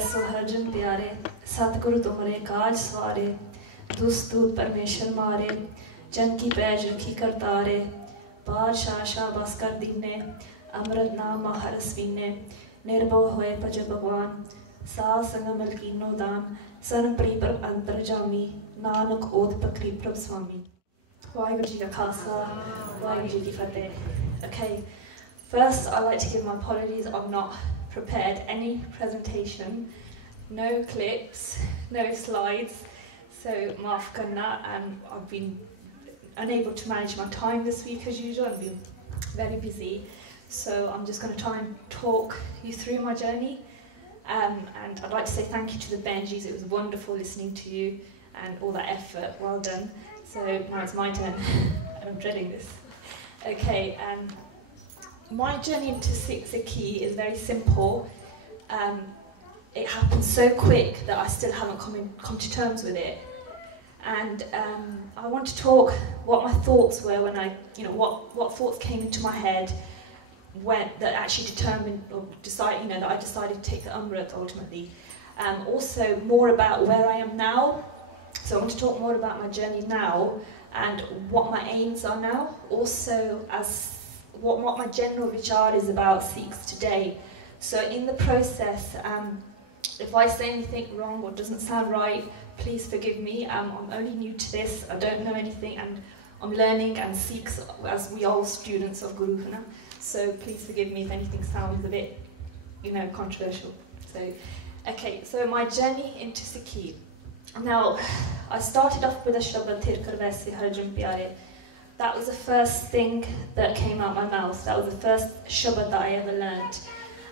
Vaso Harijan प्यारे सतगुरु तुमरे काज सवारे दुस्त दूत परमेश्वर मारे जन की पैज रखी करतारे पार शाह बस कर दीने अमृत नाम हरस पीने निर्भव होए भज भगवान सा संग मलकीनो दान सन प्री पर अंतर जामी नानक ओत पकरी प्रभ स्वामी वाहिगुरु जी का खालसा वाहिगुरु जी की फतेह. Okay, first I'd like to give my apologies. I'm not prepared any presentation, no clips, no slides, so maaf karna, and I've been unable to manage my time this week as usual. I've been very busy, so I'm just going to try and talk you through my journey, and I'd like to say thank you to the Benjis. It was wonderful listening to you and all that effort, well done. So now it's my turn. I'm dreading this. Okay, my journey into Sikhi is very simple. It happened so quick that I still haven't come to terms with it. And I want to talk what my thoughts were when what thoughts came into my head that actually determined or decided, that I decided to take the Amrit ultimately. Also more about where I am now. So I want to talk more about my journey now and what my aims are now. Also as what my general vichar is about Sikhs today. So in the process, if I say anything wrong or doesn't sound right, please forgive me. I'm only new to this, I don't know anything, and I'm learning, and Sikhs, as we are all students of Guru Hana, so please forgive me if anything sounds a bit, controversial. So, okay, so my journey into Sikhi. Now, I started off with S.H.A.R.E Harjan Pyare. That was the first thing that came out my mouth. That was the first shabad that I ever learnt.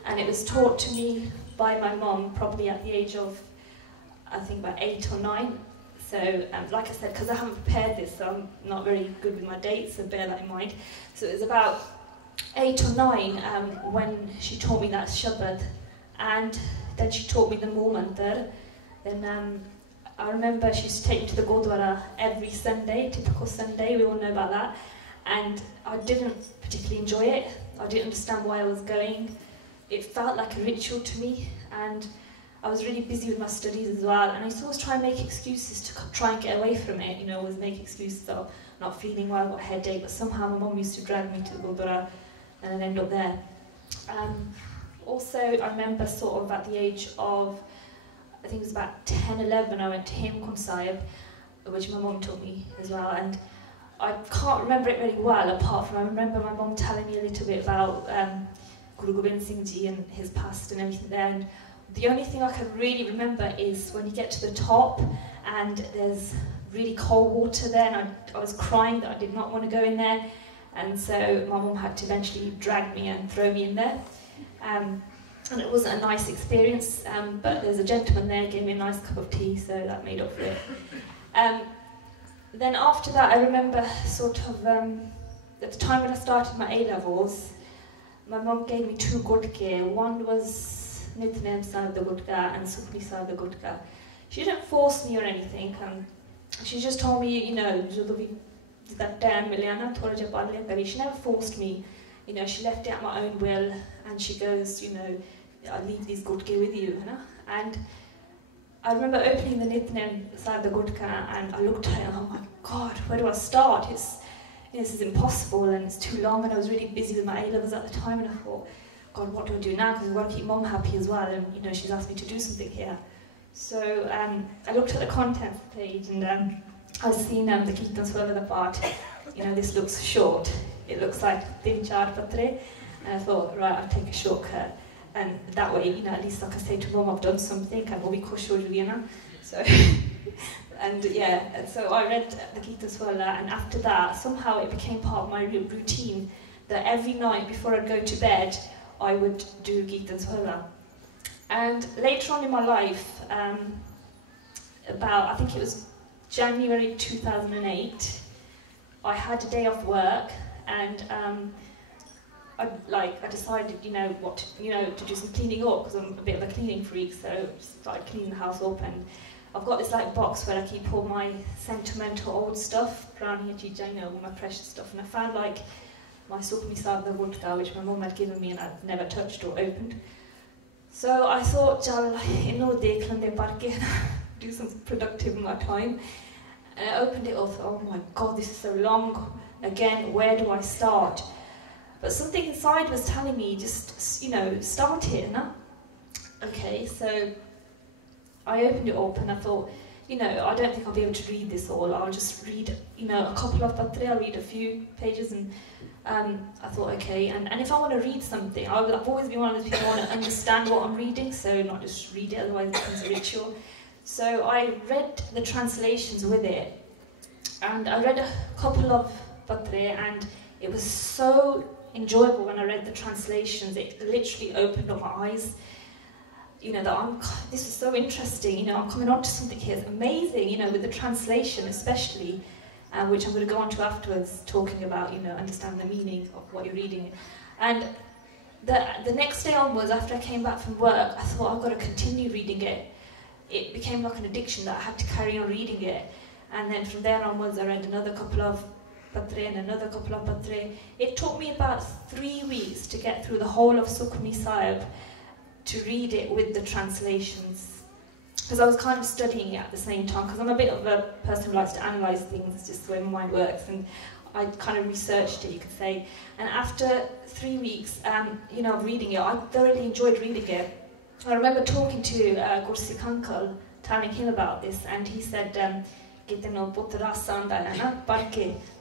And it was taught to me by my mom, probably at the age of, I think about 8 or 9. So, like I said, because I haven't prepared this, so I'm not very good with my dates, so bear that in mind. So it was about 8 or 9 when she taught me that shabad. And then she taught me the Mool Mantar. Then I remember she used to take me to the Gurdwara every Sunday, typical Sunday, we all know about that. And I didn't particularly enjoy it. I didn't understand why I was going. It felt like a ritual to me, and I was really busy with my studies as well. And I used to always try and make excuses to try and get away from it, always make excuses of not feeling well, I've got a headache, but somehow my mum used to drag me to the Gurdwara and I'd end up there. Also, I remember sort of at the age of, I think it was about 10, 11, I went to Hemkund Sahib, which my mum taught me as well, and I can't remember it really well, apart from I remember my mum telling me a little bit about Guru Gobind Singh Ji and his past and everything there, and the only thing I can really remember is when you get to the top and there's really cold water there, and I was crying that I did not want to go in there, and so my mum had to eventually drag me and throw me in there. And it wasn't a nice experience, but there's a gentleman there, gave me a nice cup of tea, so that made up for it. Then after that, I remember sort of, at the time when I started my A-levels, my mum gave me 2 gutke. One was Nitnem Sahib the Gutka and Sukhni Sahib the Gutka. She didn't force me or anything, she just told me, that damn Miliana, she never forced me. She left it at my own will, and she goes, I'll leave these gutke with you, And I remember opening the Nitnem Sahib the Gutka, and I looked at it and oh my God, where do I start? This is impossible and it's too long, and I was really busy with my A-levels at the time, and I thought, God, what do I do now? Because I've got to keep mum happy as well, and she's asked me to do something here. So I looked at the contents page, and I've seen the Kirtan Swarada part. This looks short. It looks like 3-4 patre, and I thought, right, I'll take a shortcut. And that way, at least I can say to mum, I've done something, and we'll be kushur, So, and so I read the Gita Swala, and after that, somehow it became part of my routine that every night before I'd go to bed, I would do Gita Swala. And later on in my life, I think it was January 2008, I had a day off work, and I decided, to do some cleaning up, because I'm a bit of a cleaning freak, so I started cleaning the house up, and I've got this box where I keep all my sentimental old stuff, all my precious stuff, and I found my Sukhmi Sahib the Gutka, which my mum had given me and I'd never touched or opened. So I thought, do something productive in my time. And I opened it up, oh my God, this is so long. Again, where do I start? But something inside was telling me, just, you know, start it, no? Okay, so I opened it up and I thought, you know, I don't think I'll be able to read this all. I'll just read, you know, a couple of patre, I'll read a few pages, and I thought, okay, and if I want to read something, I've always been one of those people who want to understand what I'm reading, so not just read it, otherwise it becomes a ritual. So I read the translations with it, and I read a couple of patre, and it was so enjoyable when I read the translations. It literally opened up my eyes. You know, that this is so interesting, you know, I'm coming on to something here, it's amazing, you know, with the translation especially, which I'm going to go on to afterwards, talking about, you know, understanding the meaning of what you're reading. And the next day onwards, after I came back from work, I thought, I've got to continue reading it. It became like an addiction that I had to carry on reading it. And then from there onwards, I read another couple of patre and another couple of patre. It took me about 3 weeks to get through the whole of Sukhmani Sahib, to read it with the translations, because I was kind of studying it at the same time, because I'm a bit of a person who likes to analyse things. It's just the way my mind works, and I kind of researched it, you could say. And after 3 weeks, you know, of reading it, I thoroughly enjoyed reading it. I remember talking to Gursikh uncle, telling him about this, and he said,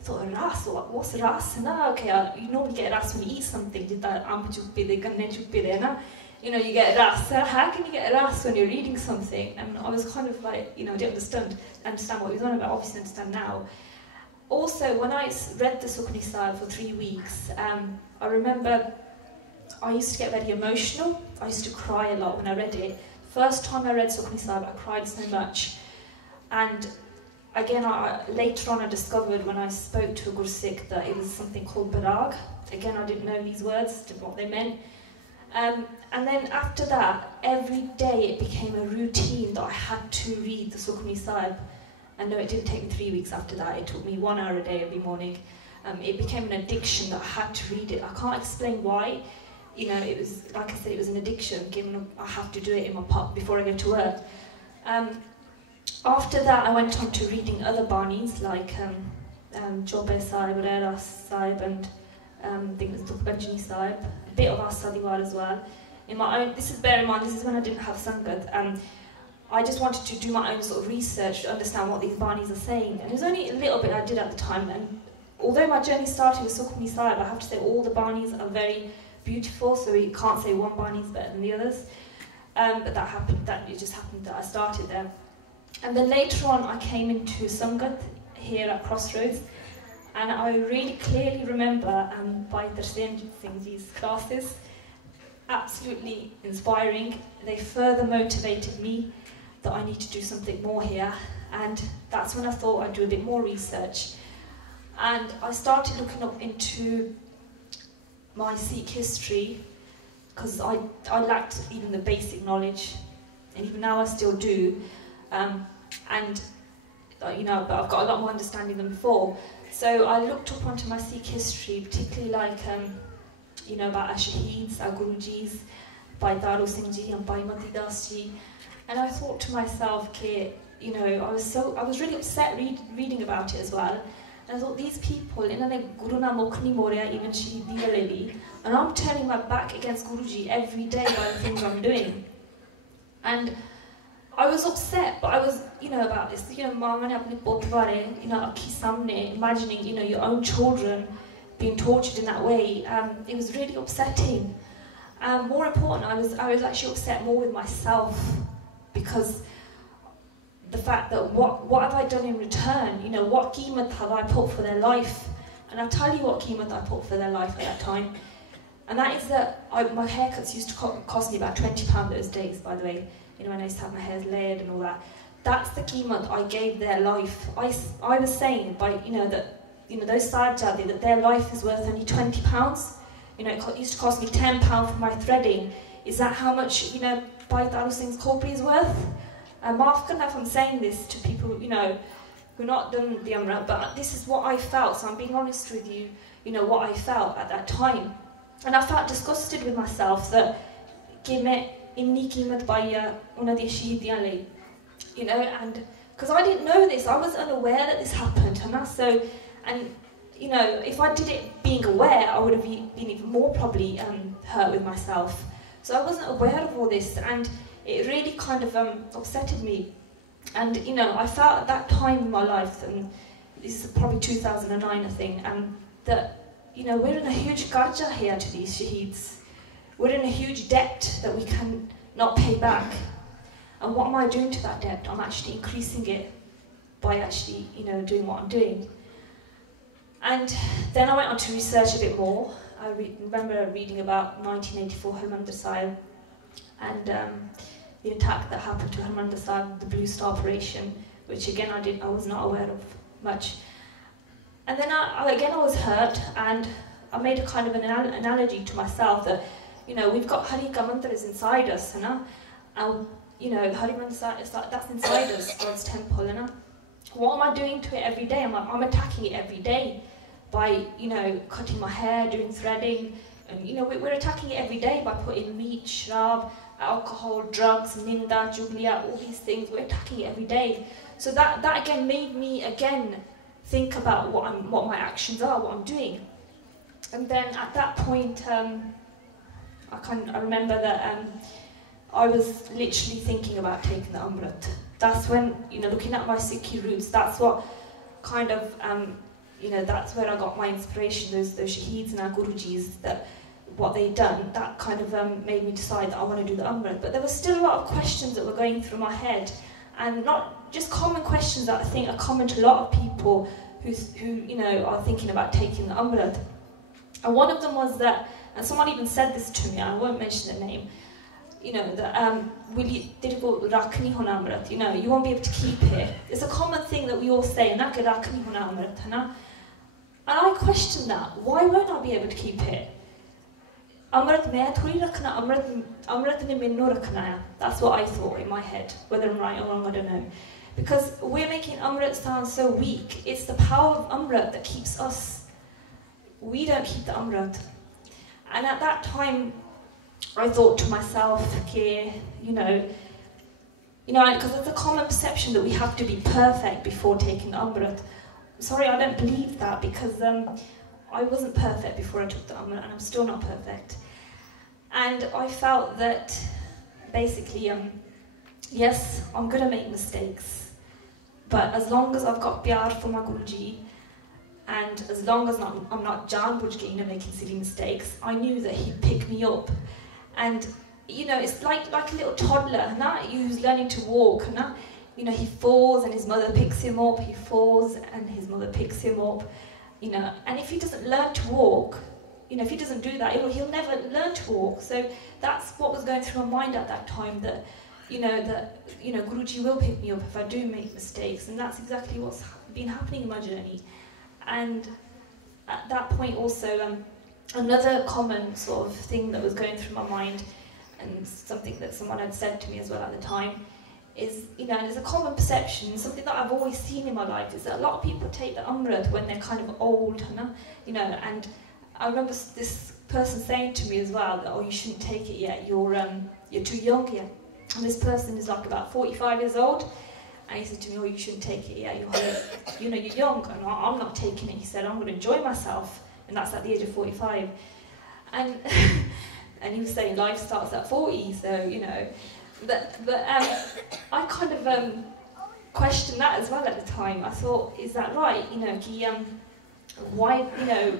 so ras, what's ras? Okay, you normally get ras when you eat something. You know, you get ras. How can you get ras when you're reading something? And I was kind of like, you know, I didn't understand what he was on about. Obviously, understand now. Also, when I read the Sukhmani Sahib for 3 weeks, I remember I used to get very emotional. I used to cry a lot when I read it. First time I read Sukhmani Sahib, I cried so much. And again, later on I discovered when I spoke to a Gursikh that it was something called barag. Again, I didn't know these words, didn't know what they meant. And then after that, every day it became a routine that I had to read the Sukhmani Sahib. And no, it didn't take me 3 weeks after that. It took me 1 hour a day every morning. It became an addiction that I had to read it. I can't explain why. You know, it was, like I said, it was an addiction, given I have to do it in my pot before I go to work. After that, I went on to reading other banis, like S.H.A.R.E Sahib, and I think it was Dukbanjani Sahib, a bit of S.H.A.R.E as well. In my own, this is, bear in mind, this is when I didn't have Sangat. I just wanted to do my own sort of research to understand what these banis are saying. And it was only a little bit I did at the time. And although my journey started with Sukhmani Sahib, I have to say all the banis are very beautiful, so you can't say one bani is better than the others. But it just happened that I started there. And then later on, I came into Sangat here at Crossroads. And I really clearly remember Bhai Tarsen Singh Ji's classes. Absolutely inspiring. They further motivated me that I need to do something more here. And that's when I thought I'd do a bit more research. And I started looking up into my Sikh history, because I lacked even the basic knowledge, and even now I still do. You know, but I've got a lot more understanding than before. So I looked up onto my Sikh history, particularly like, you know, about our Shaheeds, our Gurujis, Bhai Daru Singh Ji and Bhai Mati Das Ji. And I thought to myself, you know, I was really upset reading about it as well. And I thought, these people, Guru na Mokhni Moria, even Shaheed Lili, and I'm turning my back against Guruji every day by the things I'm doing. And I was upset, but I was, you know, about this. You know, you know, imagining, you know, your own children being tortured in that way. It was really upsetting. More important, I was actually upset more with myself, because the fact that what have I done in return? You know, what qimat have I put for their life? And I'll tell you what qimat I put for their life at that time. And that is that my haircuts used to cost me about £20 those days, by the way. You know, when I used to have my hair layered and all that. That's the qimat I gave their life. I was saying, by, you know, that, you know, those sajjadi, that their life is worth only £20. You know, it used to cost me £10 for my threading. Is that how much, you know, Bhai Daru Singh's Khopri is worth? Maaf karna if I'm saying this to people, you know, who not done the Umrah, but this is what I felt, so I'm being honest with you, you know, what I felt at that time. And I felt disgusted with myself that, inni कीमत पाई है उन्हां दी शहीदियां लई, you know, and because I didn't know this, I was unaware that this happened, so, and you know, if I did it being aware, I would have been even more probably hurt with myself. So I wasn't aware of all this, and it really kind of upsetted me. And you know, I felt at that time in my life, and this is probably 2009, I think, that you know, we're in a huge qarja here to these shaheeds. We're in a huge debt that we can not pay back. And what am I doing to that debt? I'm actually increasing it by actually, you know, doing what I'm doing. And then I went on to research a bit more. I remember reading about 1984 Harmandir Sahib and the attack that happened to Harmandir Sahib, the Blue Star operation, which again I was not aware of much. And then I was hurt, and I made a kind of an analogy to myself that, you know, we've got Hari Ka Mantra is inside us, and you know, Hari Mantra, that's inside us, God's temple, what am I doing to it every day? I'm attacking it every day by, you know, cutting my hair, doing threading, and you know, we're attacking it every day by putting meat, shrab, alcohol, drugs, ninda, jublia, all these things. We're attacking it every day. So that again made me think about what my actions are, what I'm doing. And then at that point, I remember that I was literally thinking about taking the Amrit. That's when, you know, looking at my Sikhi roots, that's what kind of, you know, that's where I got my inspiration, those shaheeds and our Gurujis, that what they'd done, that kind of made me decide that I want to do the Amrit. But there were still a lot of questions that were going through my head, and not just common questions that I think are common to a lot of people who you know, are thinking about taking the Amrit. And one of them was that, and someone even said this to me, I won't mention the name, you know, that will you rakni hona Amrit, you know, you won't be able to keep it. It's a common thing that we all say, and I questioned that. Why won't I be able to keep it? Amrit mein thodi rakhna, Amrit ne minno rakhna hai. That's what I thought in my head. Whether I'm right or wrong, I don't know. Because we're making Amrit sound so weak. It's the power of Amrit that keeps us. We don't keep the Amrit. And at that time, I thought to myself, okay, you know, because it's a common perception that we have to be perfect before taking Amrit. Sorry, I don't believe that, because I wasn't perfect before I took the Amrit, and I'm still not perfect. And I felt that basically, yes, I'm going to make mistakes, but as long as I've got pyar for my Guruji, and as long as I'm not janbujh making silly mistakes, I knew that he'd pick me up. And you know, it's like a little toddler, who's learning to walk, you know, he falls and his mother picks him up, he falls and his mother picks him up, you know, and if he doesn't learn to walk, you know, if he doesn't do that, he'll never learn to walk. So that's what was going through my mind at that time, that Guruji will pick me up if I do make mistakes, and that's exactly what's been happening in my journey. And at that point also, another common sort of thing that was going through my mind, and something that someone had said to me as well at the time, is, you know, there's a common perception, something that I've always seen in my life, is that a lot of people take the Amrit when they're kind of old, you know, and I remember this person saying to me as well that, oh, you shouldn't take it yet, you're too young yet. And this person is like about 45 years old, and he said to me, oh, you shouldn't take it yet, you're young. And I'm not taking it. He said, I'm going to enjoy myself, and that's at the age of 45. And and he was saying life starts at 40, so, you know. But I kind of questioned that as well at the time. I thought, is that right? You know, why, you know,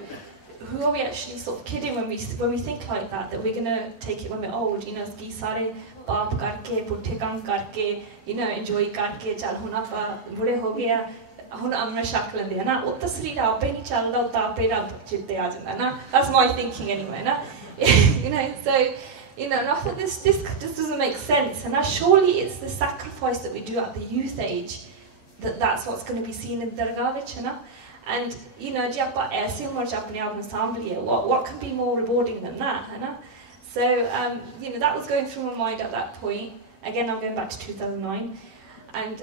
who are we actually sort of kidding when we think like that we're going to take it when we're old? You know, sare baap karke, putte kam karke, you know, enjoy karke, chal hun aapa bure ho gaya, hun amna shak lende na, oh tasveer aape nahi chalda, ta ape rab chitte aa janda na. That's my thinking anyway, na. You know, so, you know, and I thought this doesn't make sense, and surely it's the sacrifice that we do at the youth age that's what's going to be seen in Dargah vich, you know. And you know, what can be more rewarding than that, you know? So you know, that was going through my mind at that point. Again, I'm going back to 2009, and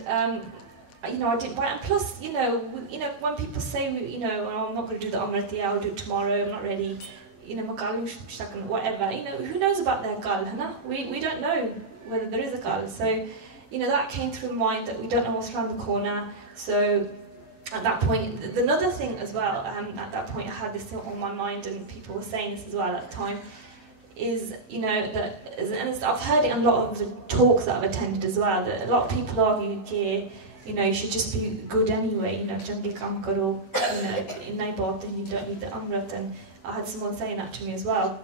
you know, I didn't buy it. And plus, you know, when people say, you know, oh, I'm not going to do the Amrit, I'll do it tomorrow, I'm not ready. you know, Makalu Shtakan, whatever, you know, who knows about their gal, hana? We don't know whether there is a gal. So, you know, that came through my mind that we don't know what's around the corner. So at that point, another thing as well, at that point I had this thing on my mind, and people were saying this as well at the time, is, you know, that, and I've heard it in a lot of the talks that I've attended as well, that a lot of people argue, okay, you know, you should just be good anyway, you know, jangi kam karo, you know, in Naibot, then you don't need the Amrit, and I had someone saying that to me as well.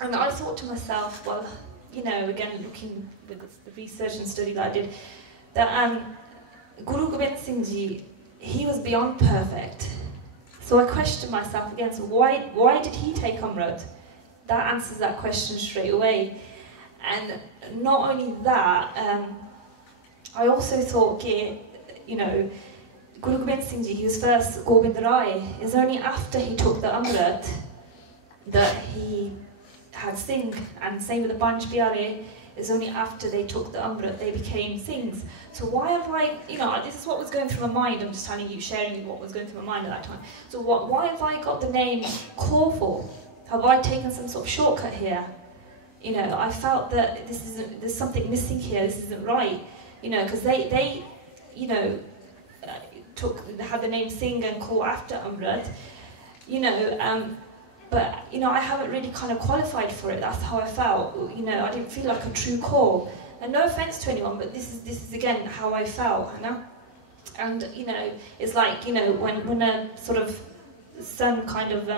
And I thought to myself, well, you know, again, looking with the research and study that I did, that Guru Gobind Singh Ji, he was beyond perfect. So I questioned myself again, so why did he take Amrit? That answers that question straight away. And not only that, I also thought, okay, you know, Guru Gobind Singh Ji, he was first Gobind Rai. It's only after he took the Amrit that he had Singh, and same with the Panch Pyare. It's only after they took the Amrit they became Singhs. So why have I, you know, this is what was going through my mind. I'm just telling you, sharing what was going through my mind at that time. So why have I got the name Kaur for? Have I taken some sort of shortcut here? You know, I felt that there's something missing here. This isn't right. You know, because they, you know, had the name Singh and Kaur after Amrit. You know, but you know, I haven't really kind of qualified for it. That's how I felt. You know, I didn't feel like a true Kaur. And no offense to anyone, but this is again how I felt, you know. And you know, it's like, you know, when a sort of son kind of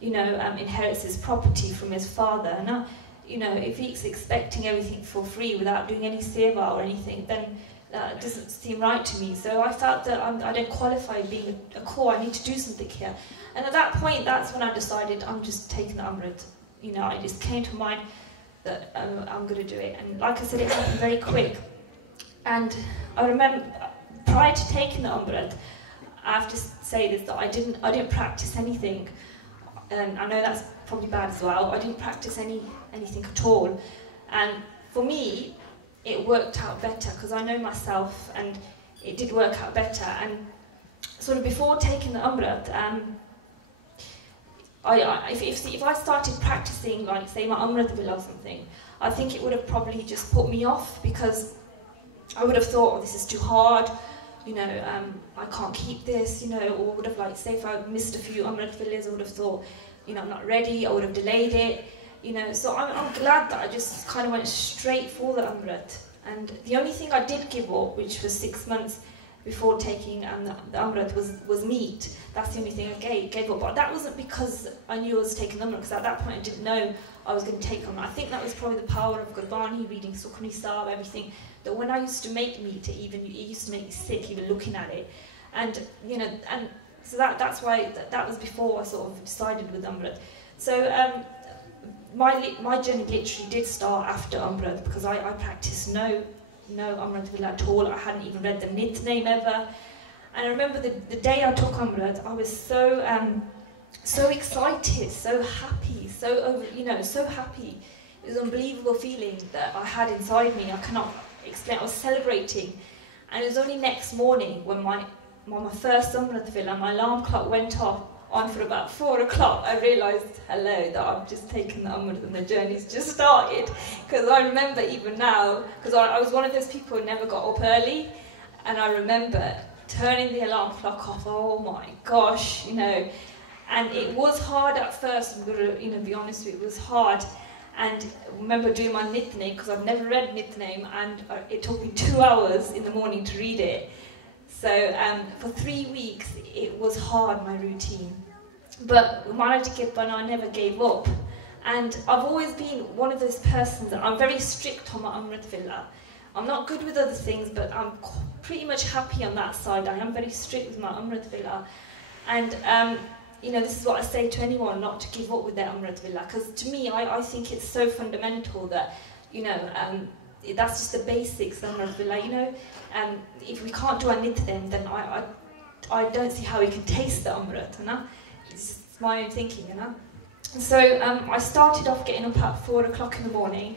you know, inherits his property from his father, and you know, if he's expecting everything for free without doing any seva or anything, then it doesn't seem right to me. So I felt that I don't qualify being a Kaur. I need to do something here. And at that point, that's when I decided I'm just taking the Amrit. You know, it just came to mind that I'm going to do it. And like I said, it happened very quick. And I remember, prior to taking the Amrit, I have to say this, that I didn't practice anything. And I know that's probably bad as well. I didn't practice anything at all. And for me, it worked out better because I know myself, and it did work out better. And sort of before taking the Amrit, if I started practicing, like say my Amrit Villa or something, I think it would have probably just put me off, because I would have thought, oh, this is too hard, you know, I can't keep this, you know, or would have, like, say if I missed a few Amrit Villas, I would have thought, you know, I'm not ready, I would have delayed it, you know. So I'm glad that I just kind of went straight for the Amrit. And the only thing I did give up, which was 6 months before taking the Amrit, was meat. That's the only thing I gave up. But that wasn't because I knew I was taking the Amrit, because at that point I didn't know I was going to take Amrit. I think that was probably the power of Gurbani, reading Sukhmani Sahib, everything, that when I used to make meat, it used to make me sick even looking at it. And, you know, and so that's why that was before I sort of decided with Amrit. So my journey literally did start after Amrit, because I practiced no Amrit Villa at all. I hadn't even read the Nit name ever. And I remember the day I took Amrit, I was so excited, so happy, so happy. It was an unbelievable feeling that I had inside me. I cannot explain. I was celebrating. And it was only next morning when my first Amrit Villa, my alarm clock went off on for about 4 o'clock, I realised, that I've just taken the Amrit and the journey's just started. Because I remember even now, because I was one of those people who never got up early, and I remember turning the alarm clock off, oh my gosh, you know. And it was hard at first, I'm going to, be honest with you, it was hard. And I remember doing my Nitnem, because I've never read Nitnem, and it took me 2 hours in the morning to read it. So for 3 weeks, it was hard, my routine. But I never gave up. And I've always been one of those persons that I'm very strict on my Amrit Villa. I'm not good with other things, but I'm pretty much happy on that side. I am very strict with my Amrit Villa. And this is what I say to anyone, not to give up with their Amrit Villa. Because to me, I think it's so fundamental that, that's just the basics of Amrit Villa, if we can't do our Nitnem, then I don't see how we can taste the Amrit, It's my own thinking, So I started off getting up at 4 o'clock in the morning,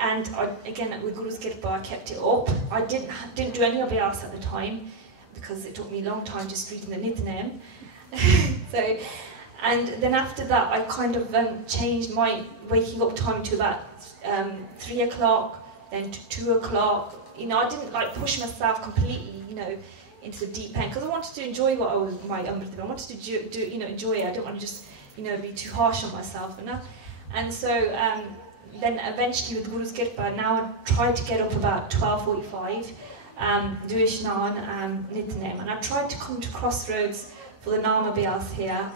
and again with Guru's Kirpa I kept it up. I didn't do any abhyas at the time, because it took me a long time just reading the Nitnem. And then after that, I kind of changed my waking up time to about 3 o'clock, then to 2 o'clock. You know, I didn't like push myself completely, you know, into the deep end, because I wanted to enjoy what I was, my Amrit. I wanted to you know, enjoy it. I didn't want to just, you know, be too harsh on myself, you know. And so then eventually with Guru's Kirpa, now I try to get up about 12:45, do Ishnan, Nitnem, and I tried to come to Crossroads for the Nama Bias here,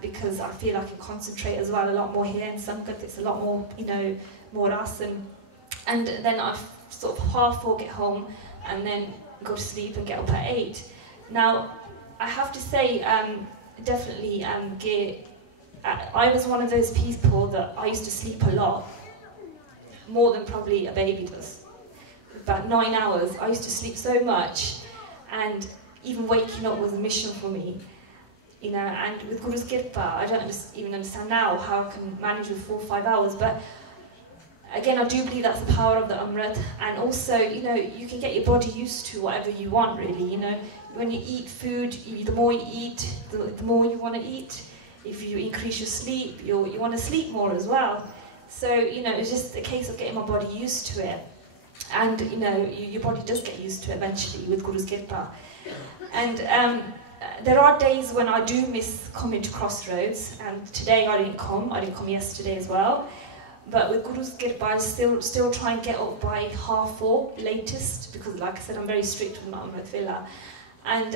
because I feel I can concentrate as well a lot more here in Sankat. It's a lot more, you know, more us, and then I sort of 4:30 get home, and then go to sleep and get up at 8. Now, I have to say, definitely, I was one of those people that I used to sleep a lot, more than probably a baby does. About 9 hours. I used to sleep so much, and even waking up was a mission for me. You know, and with Guru's Kirpa, I don't even understand now how I can manage with 4 or 5 hours, but again, I do believe that's the power of the Amrit, and also, you know, you can get your body used to whatever you want, really, you know. When you eat food, the more you eat, the more you want to eat. If you increase your sleep, you want to sleep more as well. So, you know, it's just a case of getting my body used to it. And, you know, your body does get used to it eventually with Guru's Kirpa. And there are days when I do miss coming to Crossroads, and today I didn't come yesterday as well. But with Guru's Kirpa, I still try and get up by 4:30 latest, because like I said, I'm very strict with my Amrit Villa. And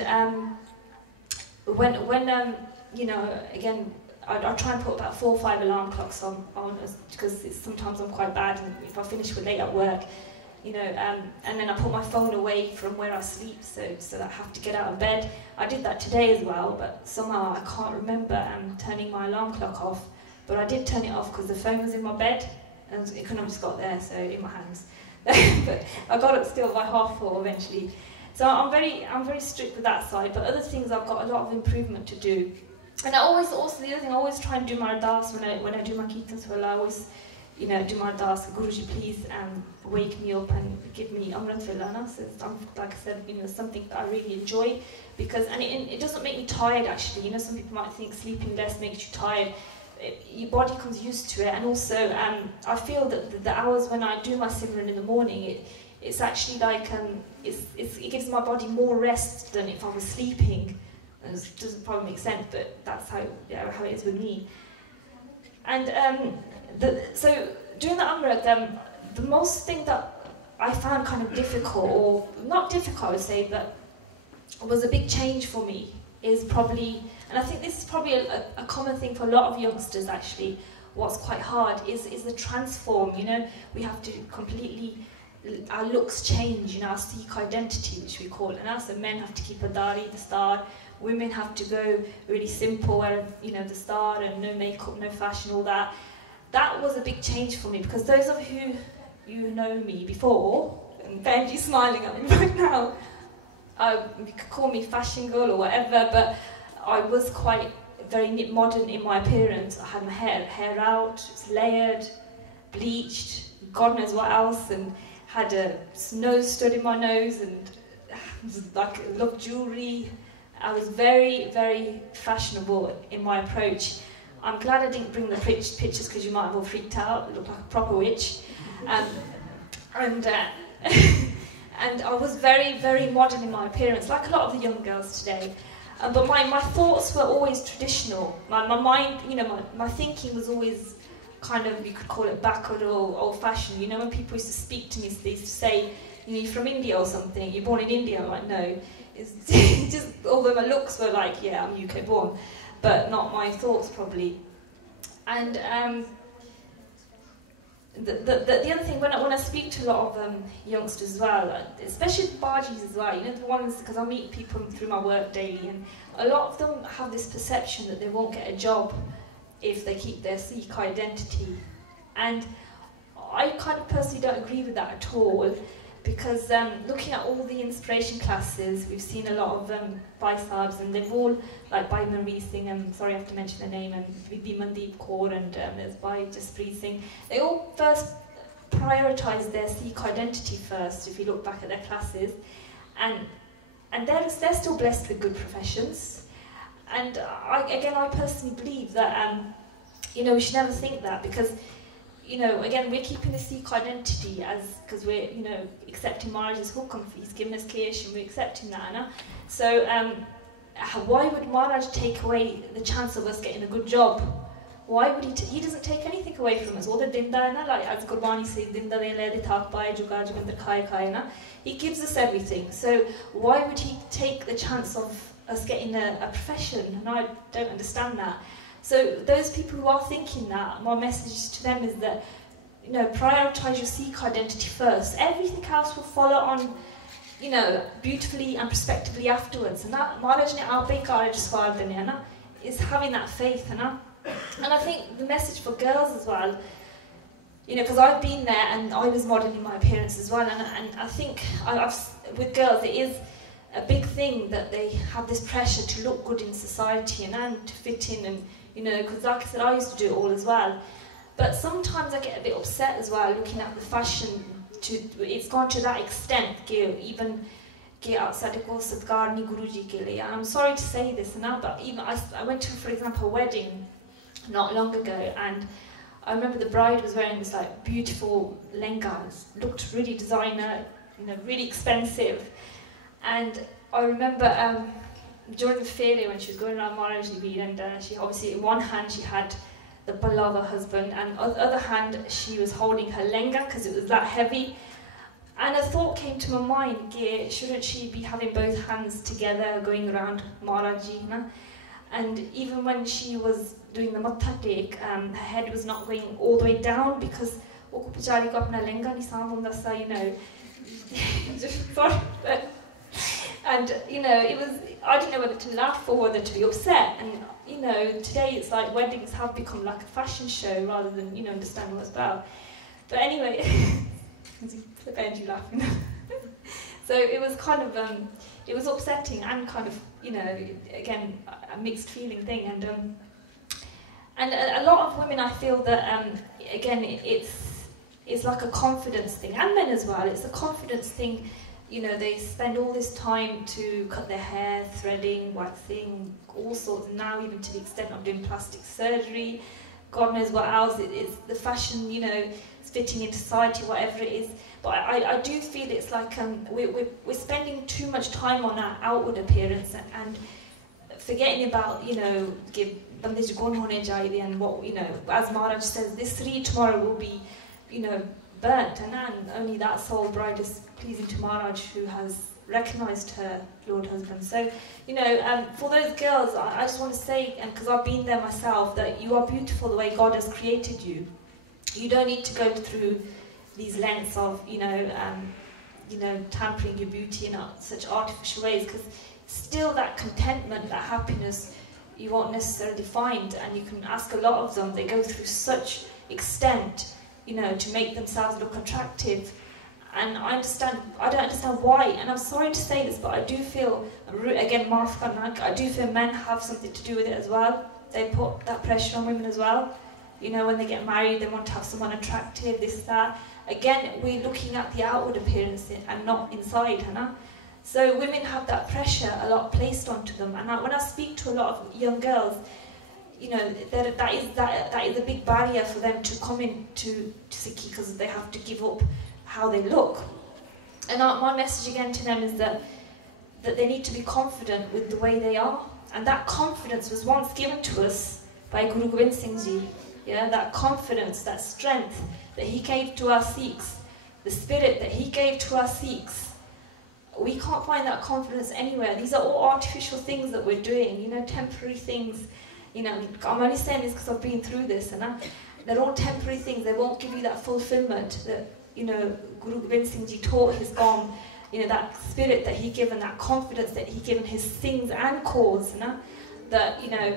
when you know, again, I try and put about 4 or 5 alarm clocks on because sometimes I'm quite bad, and if I finish late at work, you know, and then I put my phone away from where I sleep, so that I have to get out of bed. I did that today as well, but somehow I can't remember turning my alarm clock off. But I did turn it off because the phone was in my bed, and it couldn't have just got there, so in my hands. But I got up still by 4:30 eventually. So I'm very strict with that side. But other things, I've got a lot of improvement to do. And I always, also the other thing, I always try and do my ardas when I do my kirtans. Well, I always, you know, do my ardas. Guruji, please wake me up and give me Amrit Villana. So like I said, you know, something that I really enjoy, because it doesn't make me tired actually. You know, some people might think sleeping less makes you tired. Your body comes used to it, and also I feel that the hours when I do my Simran in the morning, it's actually like it gives my body more rest than if I was sleeping. And it doesn't probably make sense, but that's how it is with me. And so doing the Amrit, the most thing that I found kind of difficult, or not difficult, I would say, but was a big change for me, is probably, and I think this is probably a common thing for a lot of youngsters actually, what's quite hard is the transform, you know. We have to completely, our looks change, you know, our Sikh identity, which we call it now. So men have to keep a dari, the star, women have to go really simple, wear, you know, the star and no makeup, no fashion, all that. That was a big change for me, because those of you know me before, and Benji's smiling at me right now, you could call me fashion girl or whatever, but I was quite very modern in my appearance. I had my hair out, it was layered, bleached, God knows what else, and had a nose stud in my nose, and like loved jewellery. I was very, very fashionable in my approach. I'm glad I didn't bring the pictures, because you might have all freaked out. It looked like a proper witch. And I was very, very modern in my appearance, like a lot of the young girls today. But my thoughts were always traditional. My mind, you know, my thinking was always kind of, you could call it backward or old-fashioned. You know, when people used to speak to me, they used to say, you know, you're from India or something, you're born in India. I'm like, no. It's just, although my looks were like, yeah, I'm UK born, but not my thoughts probably. And the other thing, when I speak to a lot of youngsters as well, especially the Bajis as well, you know, the ones, because I meet people through my work daily, and a lot of them have this perception that they won't get a job if they keep their Sikh identity. And I kind of personally don't agree with that at all, because looking at all the inspiration classes, we've seen a lot of Bhai Sahibs, and they've all, like Bhai Manveer Singh, sorry I have to mention the name, and Bibi Ranjit Kaur, and there's Bhai S.H.A.R.E Singh, they all first prioritise their Sikh identity first, if you look back at their classes, and they're still blessed with good professions, And I personally believe that, you know, we should never think that, because, you know, again, we're keeping the Sikh identity because we're, you know, accepting marriage as hukam. He's given us creation, we're accepting that. No? So why would Maharaj take away the chance of us getting a good job? Why would he doesn't take anything away from us. Like as Gurbani says, he gives us everything. So why would he take the chance of us getting a profession? And I don't understand that. So those people who are thinking that, my message to them is that, you know, prioritise your Sikh identity first. Everything else will follow on, you know, beautifully and prospectively afterwards. And that is having that faith. And I think the message for girls as well, you know, because I've been there and I was modelling my appearance as well, and I think with girls it is a big thing that they have this pressure to look good in society and to fit in, and, you know, because like I said, I used to do it all as well. But sometimes I get a bit upset as well looking at the fashion, it's gone to that extent, even outside of S.H.A.R.E Guruji ke liye. And I'm sorry to say this now, but even I went to, for example, a wedding not long ago, and I remember the bride was wearing this like beautiful lehenga, looked really designer, you know, really expensive. And I remember during the fair when she was going around Maharaj Ji, and she obviously in one hand she had the balla of her husband, and on the other hand she was holding her lehenga because it was that heavy. And a thought came to my mind, shouldn't she be having both hands together going around Maharaj Ji? And even when she was doing the matha tek, her head was not going all the way down because you know, sorry, but, and you know, it was, I didn't know whether to laugh or whether to be upset. And you know, today it's like weddings have become like a fashion show rather than, you know, understanding what it's about. But anyway, the bench laughing. So it was kind of it was upsetting and kind of, you know, again, a mixed feeling thing. And a lot of women, I feel that again, it's like a confidence thing, and men as well. It's a confidence thing. You know, they spend all this time to cut their hair, threading, waxing, all sorts. Now even to the extent of doing plastic surgery, God knows what else. It's the fashion, you know, fitting into society, whatever it is. But I do feel it's like we're spending too much time on our outward appearance and forgetting about, you know, and what, you know, as Maharaj says, this S.H.A.R.E tomorrow will be, you know, burnt, and only that soul bride is pleasing to Maharaj who has recognised her Lord husband. So, you know, for those girls, I just want to say, and because I've been there myself, that you are beautiful the way God has created you. You don't need to go through these lengths of, you know, tampering your beauty in such artificial ways, because still that contentment, that happiness, you won't necessarily find. And you can ask a lot of them, they go through such extent, you know, to make themselves look attractive. And I don't understand why. And I'm sorry to say this, but I do feel, again, I do feel men have something to do with it as well. They put that pressure on women as well. You know, when they get married, they want to have someone attractive, this, that. Again, we're looking at the outward appearance and not inside, Hannah. So women have that pressure a lot placed onto them. And when I speak to a lot of young girls, you know, that is a big barrier for them to come into Sikhi, because they have to give up how they look. And my message again to them is that they need to be confident with the way they are. And that confidence was once given to us by Guru Gobind Singh Ji. Yeah, that confidence, that strength that he gave to our Sikhs, the spirit that he gave to our Sikhs. We can't find that confidence anywhere. These are all artificial things that we're doing, you know, temporary things. You know, I'm only saying this because I've been through this, and they're all temporary things. They won't give you that fulfillment that, you know, Guru Gobind Singh Ji taught his Qawm, you know, that spirit that he given, that confidence that he given his Singhs and cause, you know, that, you know,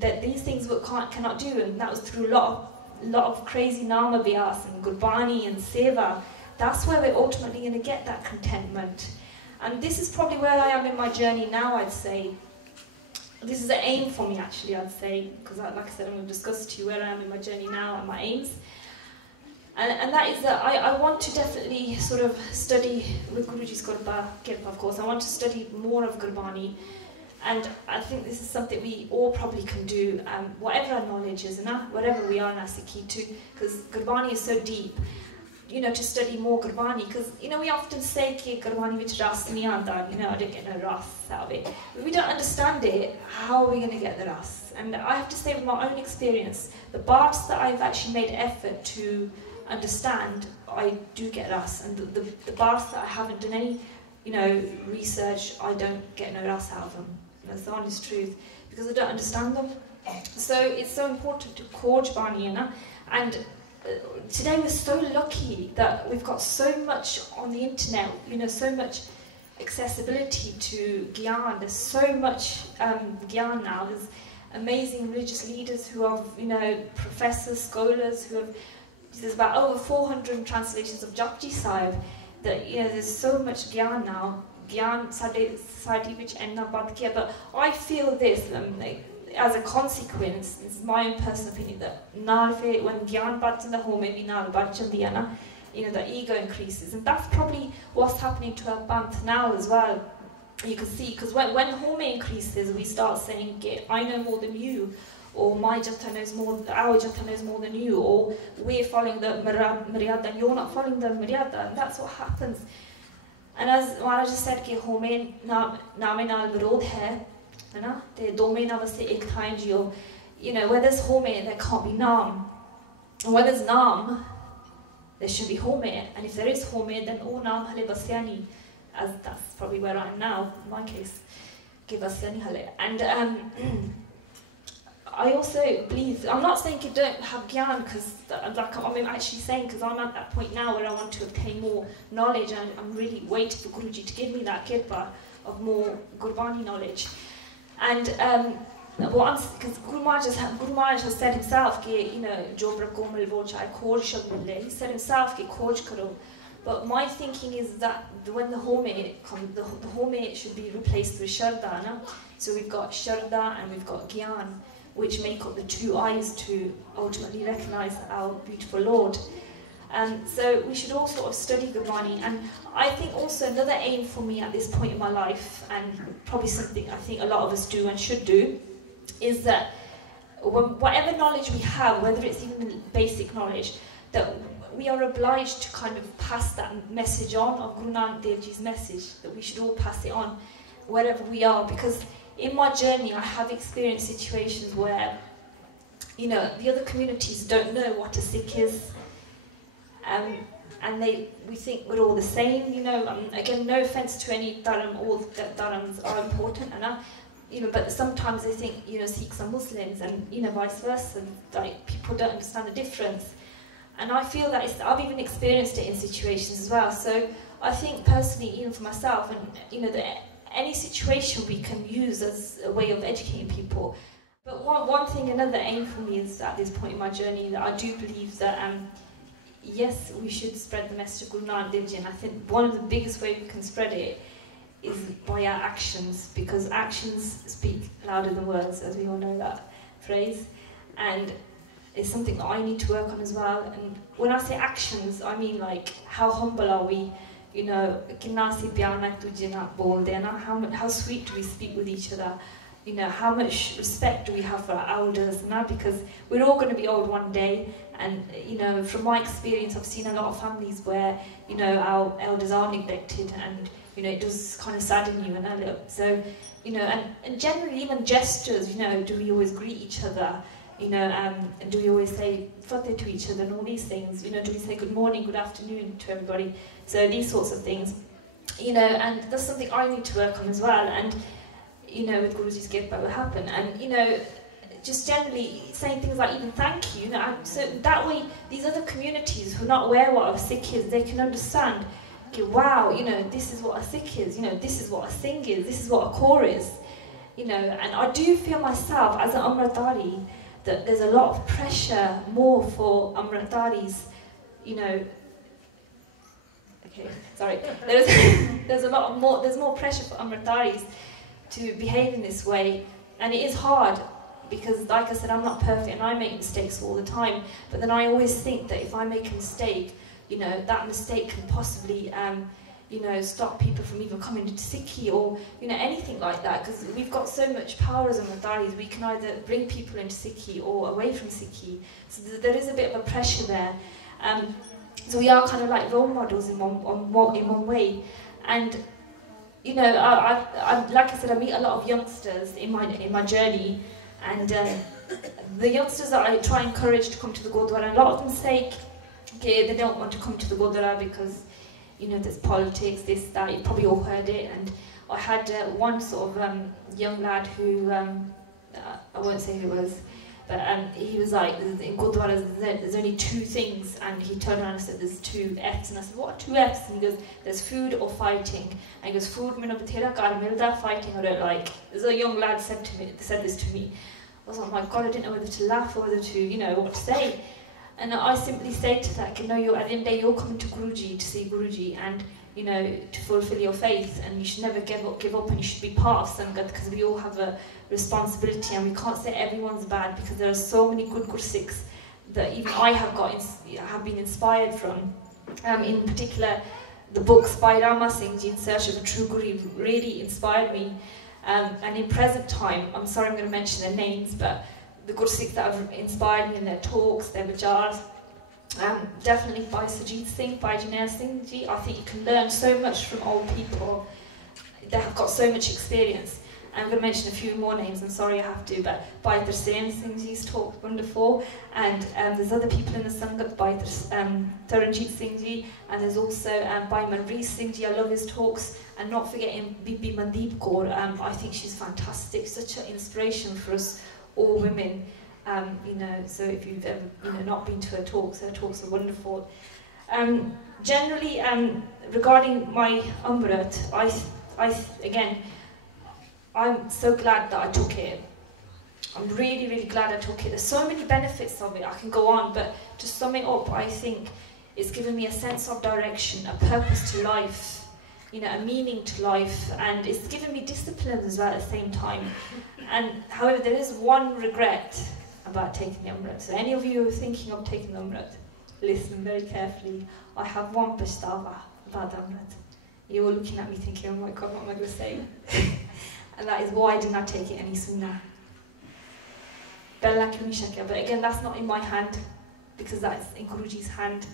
that these things cannot do. And that was through a lot of crazy Nama Vyas and Gurbani and Seva. That's where we're ultimately going to get that contentment. And this is probably where I am in my journey now, I'd say. This is an aim for me, actually, I'd say, because like I said, I'm going to discuss to you where I am in my journey now and my aims. And that is that I want to definitely sort of study with Guruji's Kirpa, of course. I want to study more of Gurbani. And I think this is something we all probably can do, whatever our knowledge is, wherever we are in our Sikhi too, because Gurbani is so deep, to study more Gurbani, because, we often say that Gurbani vich ras nahi aanda, I didn't get no ras out of it. If we don't understand it, how are we going to get the ras? And I have to say with my own experience, the parts that I've actually made effort to understand, I do get ras, and the parts that I haven't done any, research, I don't get no ras out of them. That's the honest truth, because I don't understand them. So it's so important to Koj Bani, and today we're so lucky that we've got so much on the internet, so much accessibility to Gyan. There's so much Gyan now. There's amazing religious leaders who are, professors, scholars who have, there's about over 400 translations of Japji Sahib, that, there's so much Gyan now. Gyan society which end up bad kiya, but I feel this as a consequence. This is my own personal opinion, that when Gyan bad in the home, maybe now bad chandiyana, the ego increases, and that's probably what's happening to our Banth now as well. You can see, because when home increases, we start saying, I know more than you, or my Jatha knows more, our Jatha knows more than you, or we're following the Maryada and you're not following the Maryada, and that's what happens. And as Maharaj just said, कि होमे नामे नाल विरोध है, ना? ते दो में ना बस एक थाएं जियो. Where there's home, there can't be naam. And where there's naam, there should be home. And if there is home, then oh naam hale basyani, as that's probably where I am now, in my case, कि basyani hale. And I also believe, I'm not saying you don't have Gyan, because I'm actually saying, because I'm at that point now where I want to obtain more knowledge, and I'm really waiting for Guruji to give me that kirpa of more Gurbani knowledge. And because Guru Maharaj has said himself, Jobra Komal Vocha, Khoj Shabdule, he said himself, Khoj Karo. But my thinking is that when the home comes, the home should be replaced with Sharda. So we've got Sharda and we've got Gyan, which make up the two eyes to ultimately recognize our beautiful Lord. So we should all sort of study Gurbani. And I think also another aim for me at this point in my life, and probably something I think a lot of us do and should do, is that whatever knowledge we have, whether it's even basic knowledge, that we are obliged to kind of pass that message on, of Guru Nanak Dev Ji's message, that we should all pass it on wherever we are. Because in my journey, I have experienced situations where, the other communities don't know what a Sikh is, and we think we're all the same. Again, no offense to any dharam, all dharams are important, but sometimes they think, Sikhs are Muslims, and vice versa. Like, people don't understand the difference, and I feel that I've even experienced it in situations as well. So I think personally, even for myself, and any situation we can use as a way of educating people. But one thing, another aim for me is at this point in my journey, that I do believe that, yes, we should spread the message of Guru Nanak Dev Ji, and I think one of the biggest ways we can spread it is by our actions, because actions speak louder than words, as we all know that phrase. And it's something that I need to work on as well. And when I say actions, I mean like, how humble are we? How sweet do we speak with each other? How much respect do we have for our elders? Because we're all going to be old one day, and from my experience, I've seen a lot of families where our elders are neglected, and it does kind of sadden you and a little. So and generally even gestures. Do we always greet each other? And do we always say fateh to each other and all these things? Do we say good morning, good afternoon to everybody? So these sorts of things, and that's something I need to work on as well. And with Guruji's gift, that will happen. And just generally saying things like even thank you. So that way, these other communities who are not aware what a Sikh is, they can understand. Okay, wow, this is what a Sikh is. This is what a Singh is. This is what a Kaur is. And I do feel myself as an Amritdhari that there's a lot of pressure more for Amritdharis, okay, sorry. There's more pressure for Amritdharis to behave in this way, and it is hard because, like I said, I'm not perfect and I make mistakes all the time. But then I always think that if I make a mistake, that mistake can possibly, you know, stop people from even coming into Sikhi or, you know, anything like that, because we've got so much power as Amritaris. We can either bring people into Sikhi or away from Sikhi. So there is a bit of a pressure there. So we are kind of like role models in one way. And, you know, I like I said, I meet a lot of youngsters in my journey, and the youngsters that I try and encourage to come to the Gurdwara, a lot of them say, okay, they don't want to come to the Gurdwara because, you know, there's politics, this, that, you probably all heard it. And I had one sort of young lad who, I won't say who it was, but he was like, in Gurdwara there's only two things, and he turned around and said there's two F's, and I said, what are two F's? And he goes, there's food or fighting. And he goes, food mein bathera kar milda, fighting I don't like. There's a young lad said this to me. I was like, oh my God, I didn't know whether to laugh or whether to, you know, what to say. And I simply say to that, you know, at the end of the day, you're coming to Guruji to see Guruji and, you know, to fulfill your faith, and you should never give up, and you should be part of Sangat, because we all have a responsibility, and we can't say everyone's bad, because there are so many good Gursikhs that even I have been inspired from. In particular, the books by Rama Singh Ji, In Search of a True Guru, really inspired me. And in present time, I'm sorry I'm going to mention their names, but the Gursikhs that have inspired me in their talks, their vijars, definitely by S.H.A.R.E Singh, by Janeer Singh Ji. I think you can learn so much from old people that have got so much experience. I'm going to mention a few more names, I'm sorry I have to, but by Tarsen Singh Ji's talk, wonderful, and there's other people in the Sangat by Taranjit Singh Ji, and there's also by Manpreet Singh Ji, I love his talks, and not forgetting Bibi Ranjit Kaur. I think she's fantastic, such an inspiration for us all women. You know, so if you've ever, you know, not been to her talks are wonderful. Generally, regarding my Amrit, again, I'm so glad that I took it. I'm really, really glad I took it. There's so many benefits of it. I can go on, but to sum it up, I think it's given me a sense of direction, a purpose to life, you know, a meaning to life, and it's given me discipline as well at the same time. And however, there is one regret about taking the Amrit. So any of you who are thinking of taking the Amrit, listen very carefully. I have one pashtava about the Amrit. You're looking at me thinking, oh my God, what am I going to say? And that is why I did not take it any sooner. But again, that's not in my hand, because that's in Guruji's hand.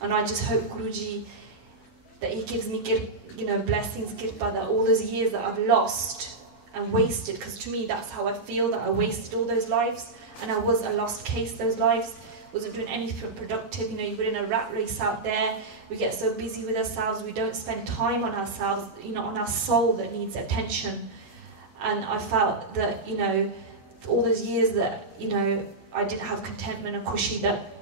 And I just hope Guruji, that he gives me, you know, blessings, kirpa, that all those years that I've lost and wasted, because to me that's how I feel, that I wasted all those lives, and I was a lost case, those lives. Wasn't doing anything productive, you know, we're in a rat race out there, we get so busy with ourselves, we don't spend time on ourselves, you know, on our soul that needs attention. And I felt that, you know, all those years that, you know, I didn't have contentment and kushi, that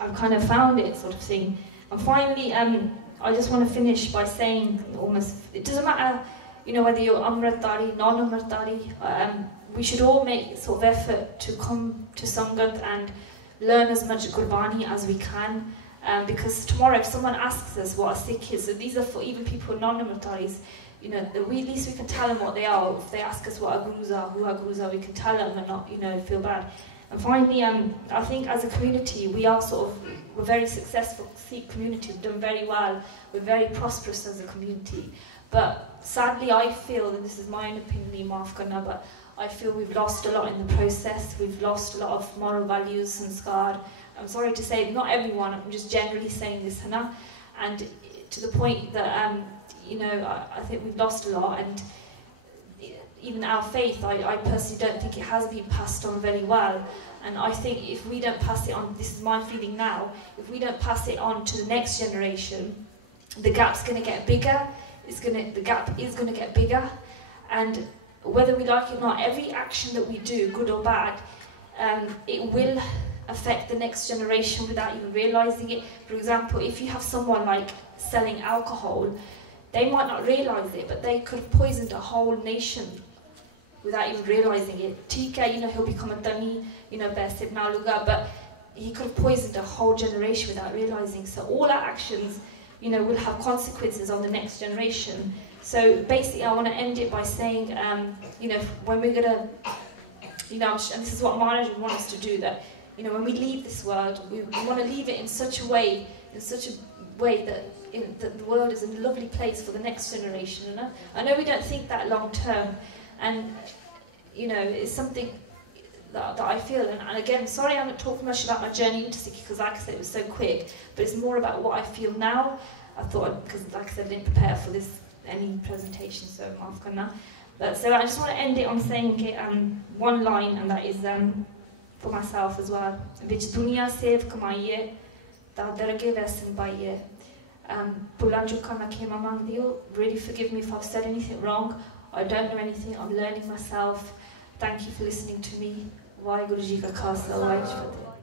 I've kind of found it, sort of thing. And finally, I just want to finish by saying, almost, it doesn't matter, you know, whether you're Amritari, non-Amritari, we should all make sort of effort to come to Sangat and learn as much Gurbani as we can, because tomorrow if someone asks us what a Sikh is, so these are for even people non-Amritaris, you know, at least we can tell them what they are. If they ask us what our gurus are, who our gurus are, we can tell them and not, you know, feel bad. And finally, I think as a community, we're a very successful Sikh community. We've done very well. We're very prosperous as a community. But sadly, I feel, and this is my own opinion, Maaf Karna, but I feel we've lost a lot in the process. We've lost a lot of moral values and S.H.A.R.E. I'm sorry to say, not everyone, I'm just generally saying this, Hannah. And to the point that, you know, I think we've lost a lot, and even our faith, I personally don't think it has been passed on very well. And I think if we don't pass it on, this is my feeling now, if we don't pass it on to the next generation, the gap's going to get bigger, the gap is going to get bigger, and whether we like it or not, every action that we do, good or bad, it will affect the next generation without even realising it. For example, if you have someone like selling alcohol, they might not realise it, but they could have poisoned a whole nation without even realising it. Tika, you know, he'll become a dummy, you know, but he could have poisoned a whole generation without realising. So all our actions, you know, will have consequences on the next generation. So basically, I want to end it by saying, you know, when we're going to, you know, and this is what Maharaj would want us to do, that, you know, when we leave this world, we want to leave it in such a way that the world is a lovely place for the next generation. You know? I know we don't think that long term, and you know, it's something that I feel. And again, sorry, I haven't talked much about my journey into Sikhi because, like I said, it was so quick. But it's more about what I feel now. I thought, because like I said, I didn't prepare for this any presentation, so maaf karna. But so I just want to end it on saying one line, and that is for myself as well. Vich dunya sev kamaiye, ta darge vesan baiye. Pulanjuka na kema mangdiyo. Really forgive me if I've said anything wrong. I don't know anything. I'm learning myself. Thank you for listening to me. Waheguru Ji Ka Khalsa, Waheguru Ji Ki Fateh.